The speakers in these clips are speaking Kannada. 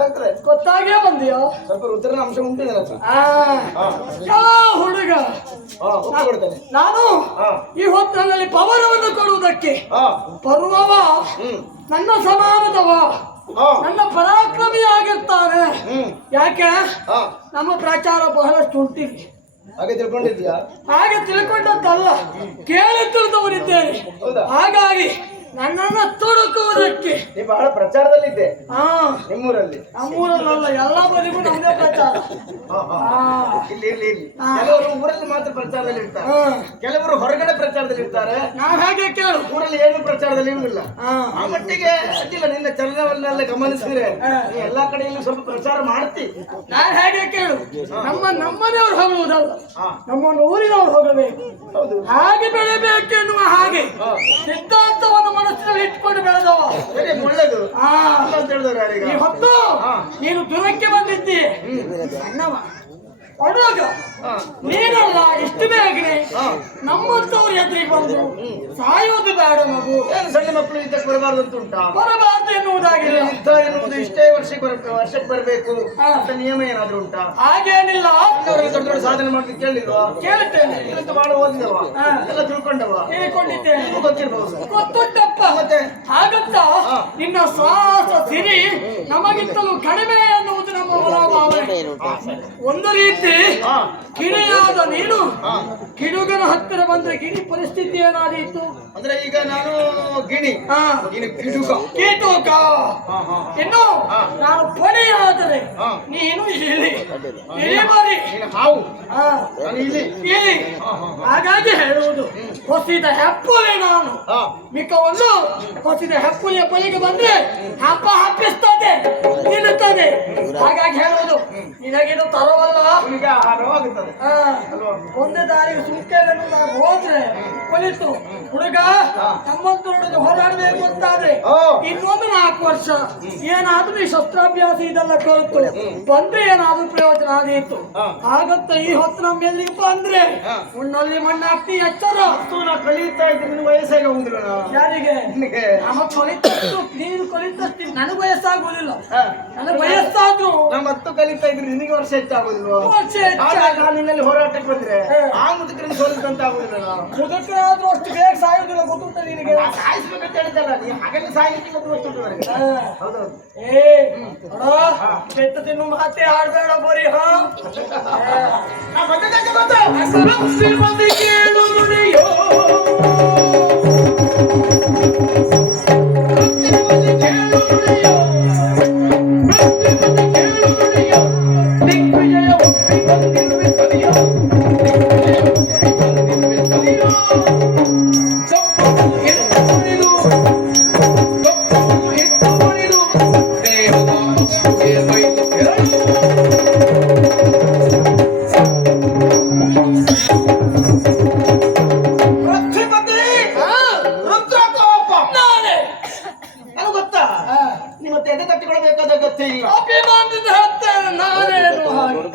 ಗೊತ್ತಾಗ್ತದೆ. ಗೊತ್ತಾಗೇ ಬಂದಿಯೋ? ಸ್ವಲ್ಪ ರುದ್ರನ ಅಂಶ ಉಂಟು ನನ್ನ ಹತ್ರ. ಹುಡುಗ ಕೊಡ್ತೇನೆ ನಾನು ಈ ಹೊತ್ತಿನಲ್ಲಿ ಪವರವನ್ನು ಕೊಡುವುದಕ್ಕೆ ಬರುವವ ನನ್ನ ಸಮಾನದವ, ನನ್ನ ಪರಾಕ್ರಮಿ ಆಗಿರ್ತಾನೆ. ಯಾಕೆ ನಮ್ಮ ಪ್ರಚಾರ ಬಹಳಷ್ಟು ಉಂಟಿದೆ. ಹಾಗೆ ತಿಳ್ಕೊಂಡಿದ್ಯಾ? ಹಾಗೆ ತಿಳ್ಕೊಂಡದ್ದಲ್ಲ, ಕೇಳಿ ತಿಳಿದವರಿದ್ದೇನೆ. ಹಾಗಾಗಿ ನನ್ನನ್ನು ತೊಡಕುವುದಕ್ಕೆ ನೀ ಬಹಳ ಪ್ರಚಾರದಲ್ಲಿದ್ದೆ. ನಿಮ್ಮೂರಲ್ಲಿ? ನಮ್ಮೂರಲ್ಲ, ಎಲ್ಲ ಬದಿಗೂ ನಮ್ದೇ ಪ್ರಚಾರ. ಇಲ್ಲಿ ಇರ್ಲಿ ಇರ್ಲಿ. ಕೆಲವರು ಊರಲ್ಲಿ ಮಾತ್ರ ಪ್ರಚಾರದಲ್ಲಿ ಇರ್ತಾರೆ, ಕೆಲವರು ಹೊರಗಡೆ ಪ್ರಚಾರದಲ್ಲಿ ಇರ್ತಾರೆ. ನಾವು ಹೇಗೆ ಕೇಳು, ಊರಲ್ಲಿ ಏನು ಪ್ರಚಾರದಲ್ಲಿ ಇರುವುದಿಲ್ಲ. ಆ ಮಟ್ಟಿಗೆ ಅಡ್ಡಿಲ್ಲ, ನಿನ್ನ ಚಲನವನ್ನೆಲ್ಲ ಗಮನಿಸಿದ್ರೆ ನೀ ಎಲ್ಲಾ ಕಡೆಯಲ್ಲೂ ಸ್ವಲ್ಪ ಪ್ರಚಾರ ಮಾಡ್ತಿ. ನಾನು ಹೇಗೆ ಕೇಳು, ನಮ್ಮನೆಯವ್ರು ಹೋಗುವುದಲ್ಲ, ನಮ್ಮ ಊರಿನವ್ರು ಹೋಗಬೇಕು. ಹಾಗೆ ಬೆಳೆಬೇಕೆನ್ನುವ ಹಾಗೆ ಸಿದ್ಧಾಂತವನ್ನು ಮನಸ್ಸಿನಲ್ಲಿ ಇಟ್ಕೊಂಡು ಬೆಳೆದವ. ಒಳ್ಳೇದು. ಈ ಹೊತ್ತು ನೀನು ದುರಕ್ಕೆ ಬಂದಿದ್ದಿ ಸಣ್ಣವ ಹೊರಡುವಾಗ ನೀನಲ್ಲ ಇಷ್ಟು ಬೇಗನೆ ನಮ್ಮಂತವ್ರ ಎದುರಿಗೆ ಬಂದು ಸಾಯೋದು ಬೇಡ. ಮಗು ಸಣ್ಣ ಮಕ್ಕಳು ಯುದ್ಧಕ್ಕೆ ಬರಬಾರ್ದು ಅಂತ ಉಂಟಾ? ಬರಬಾರ್ದು ಎನ್ನುವುದಾಗಿಲ್ಲ. ಯುದ್ಧ ಎನ್ನುವುದು ಇಷ್ಟೇ ವರ್ಷಕ್ಕೆ ಬರಬೇಕು ಅಂತ ನಿಯಮ ಏನಾದ್ರೂ ಉಂಟಾ? ಹಾಗೇನಿಲ್ಲ. ದೊಡ್ಡ ದೊಡ್ಡ ಸಾಧನೆ ಮಾಡ್ಲಿಕ್ಕೆ ಕೇಳಿಲ್ವಾ? ಕೇಳ್ತೇನೆ. ಬಹಳ ಓದಿದವ, ಎಲ್ಲ ತಿಳ್ಕೊಂಡವ, ತಿಳ್ಕೊಂಡಿದ್ದೇನೆ. ಗೊತ್ತಿರ್ಬಹುದು. ಗೊತ್ತುಂಟಪ್ಪ. ಮತ್ತೆ ಹಾಗಂತ ನಿನ್ನ ಸಾಹಸ ಸಿರಿ ನಮಗಿಂತಲೂ ಕಡಿಮೆ ಎನ್ನುವುದು ನಮ್ಮ ಮನೋಭಾವನೆ. ಒಂದು ರೀತಿ ಗಿಣಿಯಾದ ನೀನು ಗಿಡುಗನ ಹತ್ತಿರ ಬಂದ್ರೆ ಗಿಣಿ ಪರಿಸ್ಥಿತಿ ಏನಾದೀತು ಅಂದ್ರೆ ಈಗ ನಾನು ಗಿಣಿ, ಗಿಡುಗ, ಕೀಟೋಕ. ಇನ್ನು ನಾನು ಪಣಿಯಾದರೆ ನೀನು ಇಲಿ, ಇಲಿ ಮರಿ, ಹಾವು, ಇಲಿ. ಹಾಗಾಗಿ ಹೇಳುವುದು ಹೊಸಿದ ಹೆಪ್ಪುಲಿ ನಾನು ಮಿಕ್ಕವನ್ನು ಹೊಸಿದ ಹೆಪ್ಪುಲಿಯ ಬಳಿಗೆ ಬಂದ್ರೆ ಹಬ್ಬ ಹಬ್ಬಿಸ್ತದೆ, ತಿನ್ನುತ್ತದೆ. ಹಾಗಾಗಿ ಹೇಳುವುದು ನಿನಗಿದು ತರವಲ್ಲ. ಒಂದೇ ದಾರಿಗೆ ಸುಂಕೆಯನ್ನು ನಾವು ಹೋದ್ರೆ ಒಲಿತು ಹುಡುಗ ನಮ್ಮಂತರೊಡನೆ ಹೋರಾಡಬೇಕು ಅಂತಾದ್ರೆ ಇನ್ನೊಂದು 4 ವರ್ಷ ಏನಾದ್ರೂ ಈ ಶಸ್ತ್ರಾಭ್ಯಾಸ ಇದೆಲ್ಲ ಕಲಿತು ಬಂದ್ರೆ ಏನಾದ್ರೂ ಪ್ರಯೋಜನ ಆದೀತು. ಹಾಗಂತ ಈ ಹೊತ್ತು ನಮ್ಮ ಎದುರಿಗೆ ಬಂದ್ರೆ ಉಣ್ಣಲ್ಲಿ ಮಣ್ಣಾಗ್ತಿ ಎಚ್ಚರ. ಕಲಿತಾ ಇದ್ದೀನಿ, ವಯಸ್ಸಾಗಿ ಹೋಗುದಿಲ್ಲ. ಯಾರಿಗೆ? ನಮ್ಮ ಕಲಿತಷ್ಟು ನೀನು ಕಲಿತಷ್ಟು ನನಗೆ ವಯಸ್ಸಾಗುವುದಿಲ್ಲ. ನನಗೆ ವಯಸ್ಸಾದ್ರು ನಮ್ಮ ಹತ್ತು ಕಲಿತಾ ಇದ್ರೆ ನಿನಗೆ ವರ್ಷ ಹೆಚ್ಚಾಗುದಿಲ್ವ? ನಿನ್ನಲ್ಲಿ ಹೋರಾಟಕ್ಕೆ ಬಂದ್ರೆ ಆ ಮುದುಕರನ್ನು ಸೋಲಿಸಂತ ಆಗುದಿಲ್ಲ. ಮುದುಕರಾದ್ರೂ ಅಷ್ಟು ಬೇಗ ಸಾಯುವುದಿಲ್ಲ, ಗೊತ್ತುಂಟ ನಿನಗೆ? ಸಾಯಿಸ್ಬೇಕಂತ ಹೇಳಿದಲ್ಲ ನೀ, ಹಾಗೆಲ್ಲ ಸಾಯ್ಲಿಕ್ಕೆ ಗೊತ್ತುಂಟು ನನಗೆ. ಹೌದೌದು. ಬೆತ್ತ ತಿನ್ನು ಮಾತೆ ಆಡ್ಬೇಡ ಬರೀ.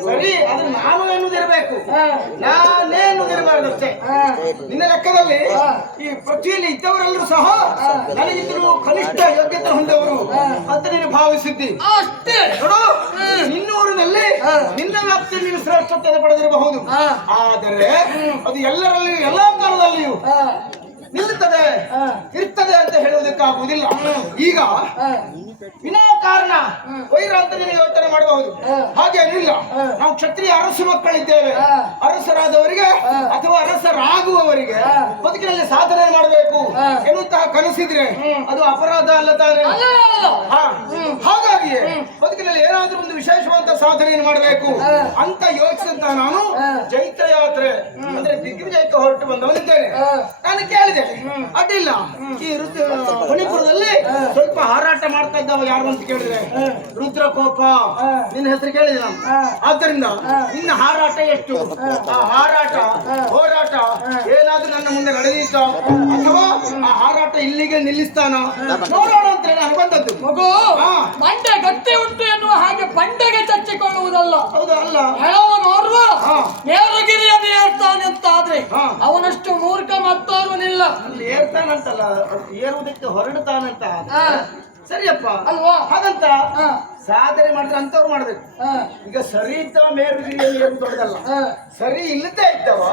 ಸರಿ, ಅದು ನಾನು ಎನ್ನುವುದಿರಬೇಕು, ನಾನೇನುವುದಿರಬಾರ್ದಷ್ಟೇ. ನಿನ್ನ ಲೆಕ್ಕದಲ್ಲಿ ಈ ಪೃಥ್ವಿಯಲ್ಲಿ ಇದ್ದವರೆಲ್ಲರೂ ಸಹ ನನಗಿಂತಲೂ ಕನಿಷ್ಠ ಯೋಗ್ಯತೆ ಹೊಂದವರು ಅಂತ ನೀನು ಭಾವಿಸಿದ್ದಿ ಅಷ್ಟೇ. ನೋಡು, ನಿನ್ನೂರಿನಲ್ಲಿ ನಿನ್ನ ವ್ಯಾಪ್ತಿಯಲ್ಲಿ ನೀನು ಶ್ರೇಷ್ಠತೆಯನ್ನು ಪಡೆದಿರಬಹುದು. ಆದರೆ ಅದು ಎಲ್ಲರಲ್ಲಿಯೂ ಎಲ್ಲಾ ಕಾಲದಲ್ಲಿಯೂ ನಿಲ್ಲುತ್ತದೆ, ಇರ್ತದೆ ಅಂತ ಹೇಳುವುದಕ್ಕಾಗುವುದಿಲ್ಲ. ಈಗ ವಿನಾಕಾರಣ ವೈರ ಅಂತ ನೀನು ಯೋಚನೆ ಮಾಡಬಹುದು. ಹಾಗೇನಿಲ್ಲ, ನಾವು ಕ್ಷತ್ರಿಯ ಅರಸು ಮಕ್ಕಳಿದ್ದೇವೆ. ಅರಸರಾದವರಿಗೆ ಅಥವಾ ಅರಸರಾಗುವವರಿಗೆ ಬದುಕಿನಲ್ಲಿ ಸಾಧನೆ ಮಾಡಬೇಕು ಎನ್ನುವಂತಹ ಕನಸಿದ್ರೆ ಅದು ಅಪರಾಧ ಅಲ್ಲ ತಾನೆ? ಹಾಗಾಗಿಯೇ ಬದುಕಿನಲ್ಲಿ ಏನಾದ್ರೂ ಒಂದು ವಿಶೇಷವಾದ ಸಾಧನೆಯನ್ನು ಮಾಡಬೇಕು ಅಂತ ಯೋಚಿಸಿದಂತ ನಾನು ಜೈತ್ರ ಯಾತ್ರೆ ಅಂದ್ರೆ ದಿಗ್ವಿಜಯಕ್ಕೆ ಹೊರಟು ಬಂದವನಿದ್ದೇನೆ. ನಾನು ಕೇಳಿದೆ, ಅಡ್ಡಿಲ್ಲ, ಈ ಮಣಿಪುರದಲ್ಲಿ ಸ್ವಲ್ಪ ಹಾರಾಟ ಮಾಡ್ತಾ ಇದ್ದವ ಯಾರು ಅಂತ ಕೇಳಿದ್ರೆ ರುದ್ರಕೋಪ ನಿನ್ನ ಹೆಸರು ಕೇಳಿದೆ ನಾನು. ಆದ್ದರಿಂದ ನಿನ್ನ ಹಾರಾಟ ಎಷ್ಟು, ಆ ಹಾರಾಟ ಹೋರಾಟ ಏನಾದ್ರೂ ನನ್ನ ಮುಂದೆ ನಡೆದೀತ ಅಥವಾ ಆ ಹಾರಾಟ ಇಲ್ಲಿಗೆ ನಿಲ್ಲಿಸ್ತಾನ ನೋಡೋಣ ಅಂತ ನಾನು ಬಂದದ್ದು. ಮಗು ಬಂಡೆ ಗಟ್ಟಿ ಉಂಟು ಎನ್ನುವ ಹಾಗೆ ಬಂಡೆಗೆ ಚಚ್ಚಿಕೊಳ್ಳುವುದಲ್ಲ. ಹೌದು ಅಲ್ಲ, ಹೇಳೋರ್ವ ನೇರಗಿರಿಯನ್ನು ಏರ್ತಾನೆ ಅಂತ ಆದ್ರೆ ಅವನಷ್ಟು ಮೂರ್ಖ ಮತ್ತೋರ್ವನಿಲ್ಲ. ಅಲ್ಲಿ ಏರ್ತಾನಂತಲ್ಲ, ಏರುವುದಕ್ಕೆ ಹೊರಡ್ತಾನಂತ. ಸರಿಯಪ್ಪ ಅಲ್ವಾ? ಹಾಗಂತ ಹಾ. ಸಾಧನೆ ಮಾಡಿದ್ರೆ ಅಂತವ್ರು ಮಾಡ್ಬೇಕು. ಹಾ. ಈಗ ಸರಿ ಇದ್ದವ ಮೇರುಗಿರಿಯಲ್ಲಿ ಏರು ದೊಡ್ಡದಲ್ಲ, ಹಾ. ಸರಿ ಇಲ್ಲದೆ ಇದ್ದವ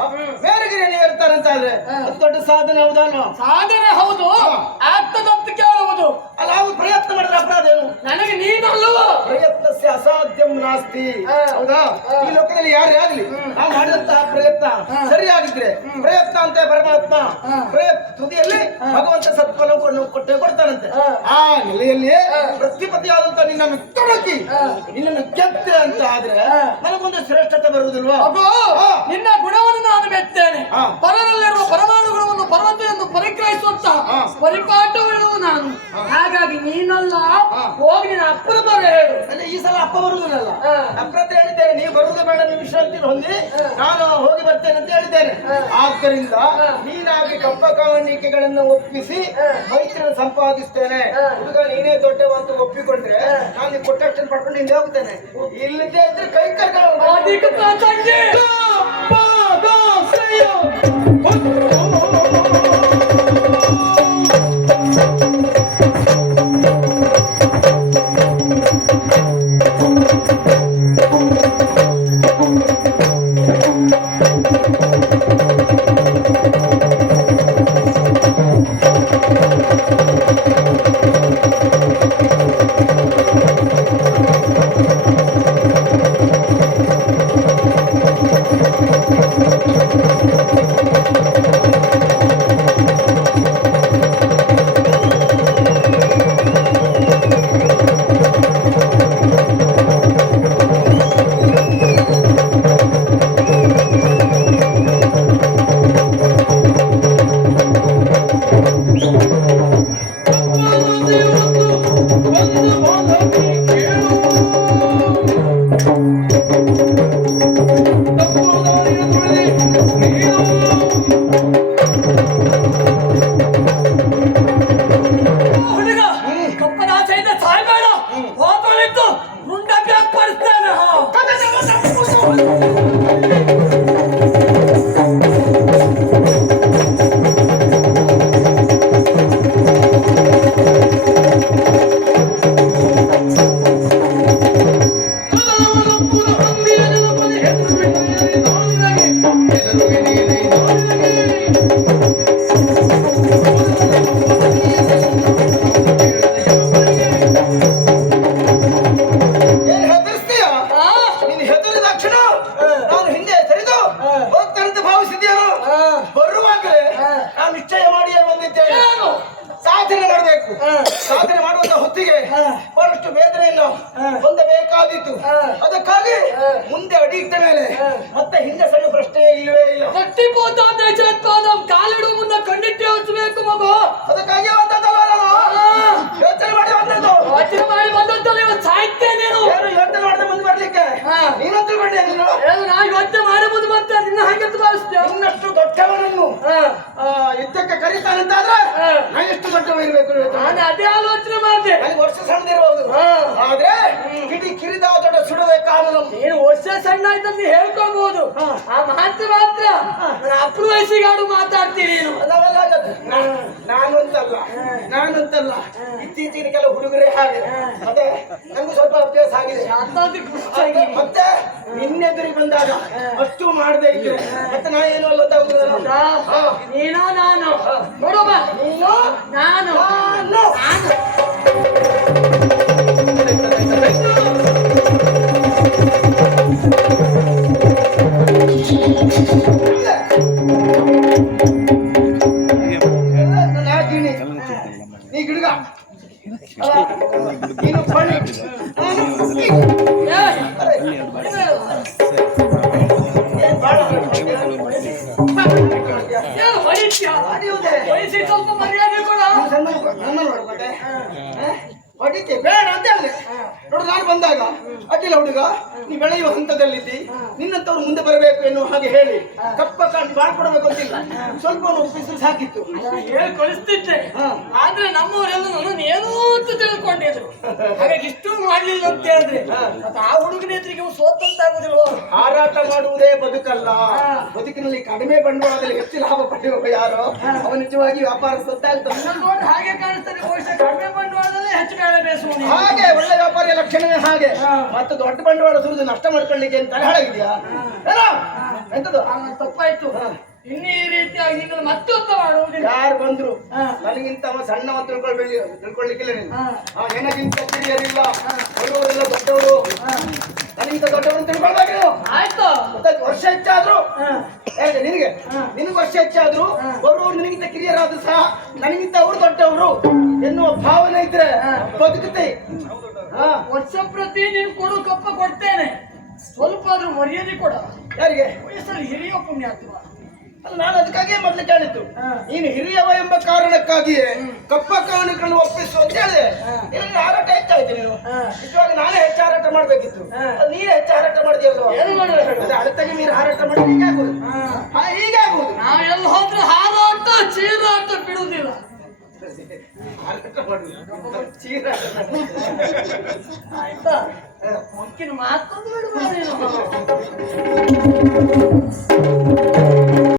ಮೇರುಗಿರಿಯಲ್ಲಿ ಏರ್ತಾರಂತ ಆದ್ರೆ ಅದು ದೊಡ್ಡ ಸಾಧನೆ ಹೌದಲ್ವ? ಸಾಧನೆ ಹೌದು, ಆಗ್ತದಂತ ಕೇಳುವುದು ಅಲ್ಲ, ಅವ್ರು ಪ್ರಯತ್ನ ಮಾಡಿದ್ರೆ ಅಪರಾಧ ಏನು? ನನಗೆ ನೀನಲ್ಲವ ಪ್ರಯತ್ನಸ್ಯ ಅಸಾಧ್ಯಂ ನಾಸ್ತಿ. ಹೌದಾ? ಈ ಲೋಕದಲ್ಲಿ ಯಾರೇ ಆಗ್ಲಿ ನಾವು ಮಾಡಿದಂತಹ ಪ್ರಯತ್ನ ಸರಿಯಾಗಿದ್ರೆ ಪ್ರಯತ್ನ ಅಂತ ಪರಮಾತ್ಮ ತುದಿಯಲ್ಲಿ ಭಗವಂತ ಸತ್ಫಲವನ್ನು ಕೊಟ್ಟೆ ಕೊಡ್ತಾನಂತೆ. ಆ ನೆಲೆಯಲ್ಲಿ ಪ್ರತಿಪತಿಯಾದಂತ ನಿನ್ನನ್ನು ತೊಡಕಿ ನಿನ್ನನ್ನು ಗೆದ್ದೆ ಅಂತ ಆದ್ರೆ ನನಗೊಂದು ಶ್ರೇಷ್ಠತೆ ಬರುವುದಿಲ್ವಾ? ನಿನ್ನ ಗುಣವನ್ನು ನಾನು ಮೆತ್ತೇನೆ. ಪರರಲ್ಲಿರುವ ಪರಮಾಣು ಗುಣವನ್ನು ಪರ್ವತ ಎಂದು ಪರಿಗ್ರಹಿಸುವಂತ ಪರಿಪಾಠಗಳು ನಾನು. ಹಾಗಾಗಿ ನೀನಲ್ಲ, ಹೋಗಿ ನಿನ್ನ ಅಪ್ಪನ ಬರ ಹೇಳು. ಈ ಸಲ ಅಪ್ಪ ಬರುವುದಿಲ್ಲ. ಅಪ್ರತ ಹೇಳಿದ್ದೇನೆ, ನೀವು ಬರುವುದು ಬೇಡ, ನೀವು ವಿಶ್ರಾಂತಿ ಹೊಂದಿ, ನಾನು ಹೋಗಿ ಬರ್ತೇನೆ ಅಂತ ಹೇಳಿದ್ದೇನೆ. ಆದ್ದರಿಂದ ನೀನಾಗಿ ಕಪ್ಪ ಕಾವಣಿಕೆಗಳನ್ನು ಒಪ್ಪಿಸಿ ಮೈತ್ರಿಯನ್ನು ಸಂಪಾದಿಸ್ತೇನೆ. ಹುಡುಗ ನೀನೇ ದೊಡ್ಡವ ಅಂತ ಒಪ್ಪಿಕೊಂಡ್ರೆ ನಾನು ಕೊಟ್ಟಷ್ಟು ಪಡ್ಕೊಂಡು ಹಿಂದೆ ಹೋಗ್ತೇನೆ. ಇಲ್ಲದೆ ಇದ್ರೆ ಕೈ ಕರ್ಕೊಂಡು ಸಾಧನೆ ಮಾಡುವಂತ ಹೊತ್ತಿಗೆ ಬಹಳಷ್ಟು ವೇದನೆಯನ್ನು ಹೊಂದಬೇಕಾದೀತು. ಅದಕ್ಕಾಗಿ ಮುಂದೆ ಅಡಿ ಇಟ್ಟ ಮೇಲೆ ಮತ್ತೆ ಹಿಂದೆ ಸರಿ ಪ್ರಶ್ನೆ ಇಲ್ಲವೇ ಇಲ್ಲ. ಕಾಲಿಡುವ ಮುನ್ನ ಕಣ್ಣಿಟ್ಟು ಯೋಚಿಸಬೇಕು ಮಗು. ಅದಕ್ಕಾಗಿ ಬಂದದ್ದಲ್ಲ, ಯೋಚನೆ ಮಾಡಿ ಬಂದದ್ದು. ಯೋಚನೆ ಮಾಡಿ ಬಂದದ್ದಲ್ಲ, ಇವತ್ತು ಸಾಹಿತ್ಯನೇ ಯೋಚನೆ ಮಾಡದೆ ಮುಂದೆ ಬರ್ಲಿಕ್ಕೆ ನೀನು ತಿಳ್ಕೊಂಡೆ. ನಾನು ಯೋಚನೆ ಮಾಡಿ ಮುಂದೆ ಬರ್ತೇನೆ, ನಿನ್ನ ಹಾಗೆ ಭಾವಿಸ್ತೇನೆ. ಇನ್ನಷ್ಟು ದೊಡ್ಡವನನ್ನು ಯುದ್ಧಕ್ಕೆ ಕರೀತಾನಂತಾದ್ರೆ ನಾನು ಎಷ್ಟು ದೊಡ್ಡವ ಇರಬೇಕು? ನಾನು ಅದೇ ಆಲೋಚನೆ ಮಾಡಿದೆ. ನನಗೆ ವರ್ಷ ಸಣ್ಣದಿರಬಹುದು, ಆದ್ರೆ ಕಿರಿದ ದೊಡ್ಡ ಸುಡದೆ ಕಾನೂನು. ನೀನು ವರ್ಷ ಸಣ್ಣ ಆಯ್ತಂತ ಹೇಳ್ಕೊಳ್ಬಹುದು, ಆ ಮಾತು ಮಾತ್ರ ಅಪ್ರ ವಯಸ್ಸಿಗಾಡು ಮಾತಾಡ್ತೀನಿ. ನಾನಂತಲ್ಲ ಇತ್ತೀಚಿನ ಕೆಲವು ಹುಡುಗರೇ ಹಾಗೆ. ಮತ್ತೆ ನಂಗೂ ಸ್ವಲ್ಪ ಅಭ್ಯಾಸ ಆಗಿದೆ. ಮತ್ತೆ ನಿನ್ನೆದುರಿಗೆ ಬಂದಾಗ ಅಷ್ಟು ಮಾಡದೆ ಇದ್ರೆ ಮತ್ತೆ ನಾ ಏನು ಅಲ್ಲ ನೀನೋ ನಾನು ನೋಡೋಣ. ನೀನು ನಾನು ನೀ ಗಿಡಗ ನೀನು ಪಣಿ ವಯಸ್ಸಿ ಸ್ವಲ್ಪ ಮರ್ಯಾದೆ ಕೊಡ. ನನ್ನ ಹೊಡಿತೆ ಬೇಡ ಅಂತ ಹೇಳಿದೆ. ನೋಡು ನಾನು ಬಂದಾಗ ಅಡ್ಡಿಲ್ಲ ಹುಡುಗ ನೀ ಬೆಳೆಯುವ ಹಂತದಲ್ಲಿದ್ದಿ ನಿನ್ನಂತವ್ರು ಮುಂದೆ ಬರಬೇಕು ಎನ್ನುವ ಹಾಗೆ ಹೇಳಿ ಕಪ್ಪ ಕಾಣಿ ಮಾಡ್ಕೊಡ್ಬೇಕು ಅಂತಿಲ್ಲ ಸ್ವಲ್ಪ ಒಪ್ಪಿಸಲು ಸಾಕಿತ್ತು. ಹೇಳಿ ಕಳಿಸ್ತಿದ್ದೆ, ಆದ್ರೆ ನಮ್ಮವರೆಲ್ಲ ನನ್ನನ್ನು ಏನೋ ಅಂತ ತಿಳ್ಕೊಂಡಿದ್ರು. ಹಾಗಾಗಿ ಇಷ್ಟು ಮಾಡ್ಲಿಲ್ಲ ಅಂತ ಹೇಳಿದ್ರೆ ಮತ್ತೆ ಆ ಹುಡುಗನ ಎದುರಿಗೆ ಸೋತಂತಾಗುದಿಲ್ವೋ? ಹಾರಾಟ ಮಾಡುವುದೇ ಬದುಕಲ್ಲ. ಬದುಕಿನಲ್ಲಿ ಕಡಿಮೆ ಬಂಡವಾಳದಲ್ಲಿ ಹೆಚ್ಚು ಲಾಭ ಪಡೆಯುವ ಯಾರೋ ಅವನು ನಿಜವಾಗಿ ವ್ಯಾಪಾರ ಸೊತ್ತಾಗ್ತದೆ. ನೋಡಿ ಹಾಗೆ ಕಾಣಿಸ್ತದೆ, ಬಹುಶಃ ಕಡಿಮೆ ಬಂಡವಾಳದಲ್ಲೇ ಹೆಚ್ಚು ಬೇಳೆ ಬೇಯಿಸುವ ಹಾಗೆ ಒಳ್ಳೆ ವ್ಯಾಪಾರಿಯ ಲಕ್ಷಣವೇ ಹಾಗೆ. ಮತ್ತೆ ದೊಡ್ಡ ಬಂಡವಾಳ ಸುರಿದು ನಷ್ಟ ಮಾಡ್ಕೊಳ್ಳಿಕ್ಕೆ ಅಂತ ತಲೆಹಾಳಾಗಿದ್ಯಾ? ಎಂತದು ತಪ್ಪಾಯ್ತು. ಇನ್ನು ಈ ರೀತಿಯಾಗಿ ನೀವು ಮತ್ತೊಂದು ಮಾಡುವುದಿಲ್ಲ. ಯಾರು ಬಂದ್ರು ನನಗಿಂತ ಅವ ಸಣ್ಣವ ತಿಳ್ಕೊಳ್ಳಿಕ್ಕಿಲ್ಲ ನೀನು. ನನಗಿಂತ ಕಿರಿಯರಿಲ್ಲ, ಬರುವವರೆಲ್ಲ ದೊಡ್ಡವರು. ನನಗಿಂತ ದೊಡ್ಡವರು ತಿಳ್ಕೊಳ್ಬೇಕು. ಆಯ್ತು, ವರ್ಷ ಹೆಚ್ಚಾದ್ರು ಯಾಕೆ ನಿನಗೆ ನಿನಗೆ ವರ್ಷ ಹೆಚ್ಚಾದ್ರು ಬರುವವರು ನಿನಗಿಂತ ಕಿರಿಯರಾದ್ರು ಸಹ ನನಗಿಂತ ಅವರು ದೊಡ್ಡವರು ಎನ್ನುವ ಭಾವನೆ ಇದ್ರೆ ಬದುಕುತ್ತೆ. ವರ್ಷ ಪ್ರತಿ ನೀನು ಕೊಡು ಕಪ್ಪ ಕೊಡ್ತೇನೆ, ಸ್ವಲ್ಪ ಆದ್ರೂ ಮರ್ಯಾದೆ ಕೊಡ. ಯಾರಿಗೆ? ವಯಸ್ಸಲ್ಲಿ ಹಿರಿಯ ಪುಣ್ಯಾತ್ಮ. ಅಲ್ಲ, ನಾನು ಅದಕ್ಕಾಗಿಯೇ ಮೊದಲು ಕೇಳಿದ್ದು. ನೀನು ಹಿರಿಯವ ಎಂಬ ಕಾರಣಕ್ಕಾಗಿಯೇ ಕಪ್ಪ ಕಾಣಿಕೆಗಳನ್ನು ಒಪ್ಪಿಸು ಅಂತ ಹೇಳಿದೆ. ಇಲ್ಲಿ ಹಾರಾಟ ಹೆಚ್ಚಾಯ್ತು. ನೀನು ನಿಜವಾಗಿ ನಾನೇ ಹೆಚ್ಚು ಹಾರಾಟ ಮಾಡ್ಬೇಕಿತ್ತು, ನೀನೇ ಹೆಚ್ಚು ಹಾರಾಟ ಮಾಡಿದ್ಯಲ್ವ? ಅದೇ ಅಳತೆಗೆ ನೀರು ಹಾರಾಟ ಮಾಡಿದ್ರೆ ಹೀಗಾಗುವುದು. ಹೀಗಾಗುವುದು. ನಾವು ಎಲ್ಲಿ ಹೋದ್ರೆ ಹಾರಾಟ ಚೀರಾಟ ಬಿಡುವುದಿಲ್ಲ. ಹಾರಾಟ ಮಾಡುದು ಚೀರಾಟ. ಆಯ್ತಾ, ಮುಖ್ಯ ಮಾತೊಂದು ಬಿಡುವ.